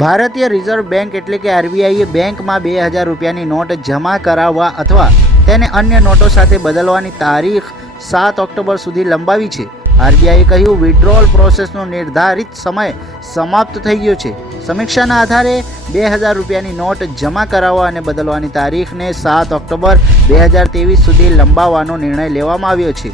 ભારતીય reserve bank એટલે કે આરબીઆઈએ બેંકમાં 2000 રૂપિયાની નોટ જમા કરાવવા અથવા તેને અન્ય નોટો સાથે બદલવાની તારીખ 7 ઓક્ટોબર સુધી લંબાવી છે. આરબીઆઈએ કહ્યું વિડ્રોઅલ પ્રોસેસનો નિર્ધારિત સમય સમાપ્ત થઈ ગયો છે. સમીક્ષાના આધારે 2000 રૂપિયાની નોટ જમા કરાવવા અને બદલવાની તારીખને 7 ઓક્ટોબર 2023 સુધી લંબાવવાનો નિર્ણય લેવામાં આવ્યો છે.